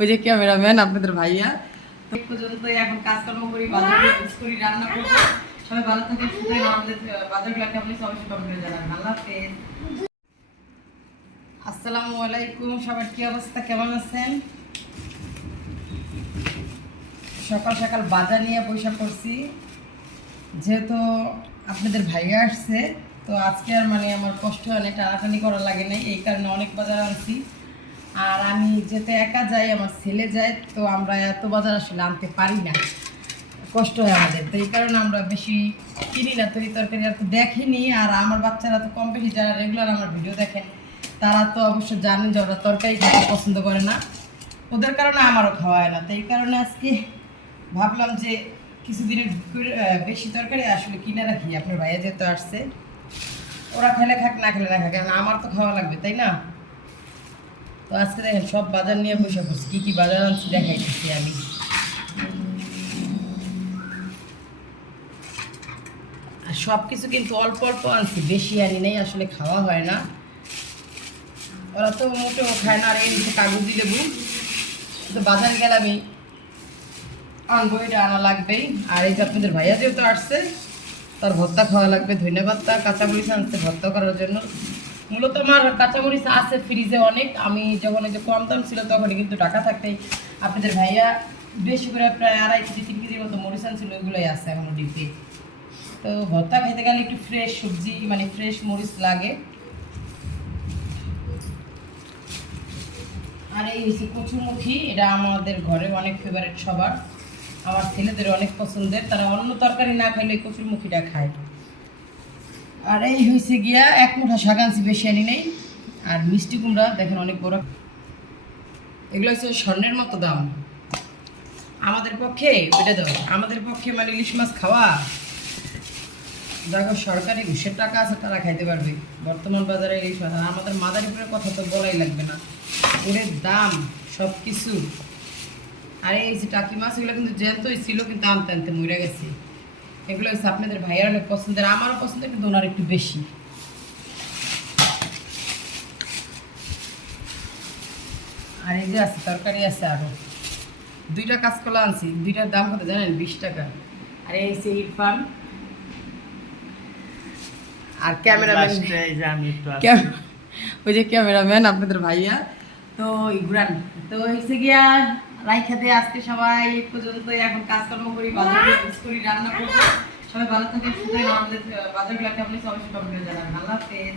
ওই যে ক্যামেরাম্যান আপনাদের ভাইয়া তো পর্যন্ত এখন কাজকর্ম করি, বাজার করি, রান্না করবো। সবাই ভালো থাকে, সুস্থ থাকেন। আমাদের বাজারগুলো কেমন হয়েছে অবশ্যই কমেন্ট করে জানাবেন। আল্লাহ হাফেজ। আসসালামু আলাইকুম। সবার কি অবস্থা, কেমন আছেন? সকাল সকাল বাজার নিয়ে বসে পড়ছি, যেহেতু আপনাদের ভাইয়া আসছে। তো আজকে আর মানে আমার কষ্ট হয় না, টানাটানি করা লাগে না, এই কারণে অনেক বাজার আনছি। আর আমি যেতে একা যাই, আমার ছেলে যায়, তো আমরা এত বাজার আসলে আনতে পারি না, কষ্ট হয় আমাদের। তো এই কারণে আমরা বেশি কিনি না, তরি তরকারি আর তো দেখিনি। আর আমার বাচ্চারা তো কম বেশি, যারা রেগুলার আমার ভিডিও দেখেন তারা তো অবশ্য জানেন যে ওরা তরকারি খেতে পছন্দ করে না, ওদের কারণে আমারও খাওয়া হয় না। তো এই কারণে আজকে ভাবলাম যে কিছুদিনের বেশি তরকারি আসলে কিনে রাখি। আপনার ভাইয়া যেহেতু আসছে, ওরা খেলে খাক, না খেলে না খাক, কারণ আমার তো খাওয়া লাগবে, তাই না? তো আজকে দেখেন সব বাজার নিয়ে বসে পড়ছি, কী কী বাজার আনছি দেখাইতেছি আমি। আর সব কিছু কিন্তু অল্প অল্প আনছি, বেশি আনি নেই, আসলে খাওয়া হয় না, ওরা তো মোটেও খায় না। আর এই কাগজি লেবু তো বাজার গেলামই আনবো, এটা আনা লাগবেই। আর এই যে আপনাদের ভাইয়া যেহেতু আসছে, তার ভর্তা খাওয়া লাগবে, ধন্যবাদ। তার কাঁচামরিচ আনছে ভর্তা করার জন্য। মূলত আমার কাঁচামরিচ আছে ফ্রিজে অনেক, আমি যখন এই যে কম দাম ছিল তখনই কিন্তু টাকা থাকতেই আপনাদের ভাইয়া বেশি করে প্রায় 2.5 কেজি 3 কেজির মতো মরিচ আনছিল, ওইগুলোই আছে এখনো ডিপে। তো ভর্তা খেতে গেলে একটু ফ্রেশ সবজি মানে ফ্রেশ মরিচ লাগে। আর এই হচ্ছে কচুরমুখী, এটা আমাদের ঘরে অনেক ফেভারিট সবার, আমার ছেলেদের অনেক পছন্দের, তারা অন্য তরকারি না খাইলে কচুরমুখীটা খায়। আর এই হয়েছে গিয়া 1 মুঠা শাক আনছি, বেশি আনি নেই। আর মিষ্টি কুমড়া দেখেন অনেক বড়, এগুলো হচ্ছে স্বর্ণের মতো দাম। আমাদের পক্ষে ওইটা দাও, আমাদের পক্ষে মানে ইলিশ মাছ খাওয়া, দেখো সরকারি ঘুষের টাকা আছে তারা খাইতে পারবে বর্তমান বাজারে ইলিশ মাছ। আর আমাদের মাদারীপুরের কথা তো বলাই লাগবে না, ওদের দাম সব কিছু। আর এই যে টাকি মাছ, এগুলো কিন্তু জ্যান্তই ছিল, কিন্তু আনতে আনতে মরে গেছে। এগুলো হচ্ছে আপনাদের ভাইয়ার অনেক পছন্দের, আমারও পছন্দের, কিন্তু ওনার একটু বেশি। আর এই যে আছে তরকারি আছে, আরও 2টা কাঁচকলা আনছি, 2টার দাম কত জানেন? 20 টাকা। আর এই হচ্ছে ইরফান আর ক্যামেরাম্যান, ওই যে ক্যামেরাম্যান আপনাদের ভাইয়া। তো ইগুরান তো হয়েছে গিয়া রাইখা দিয়ে আজকে সবাই পর্যন্ত এখন কাজকর্ম করি, বাজার করি, রান্না করবো। সবাই ভালো থাকে, সুস্থ থাকেন। আমাদের বাজারগুলো কেমন হয়েছে অবশ্যই কমেন্ট করে জানাবেন। আল্লাহ হাফেজ।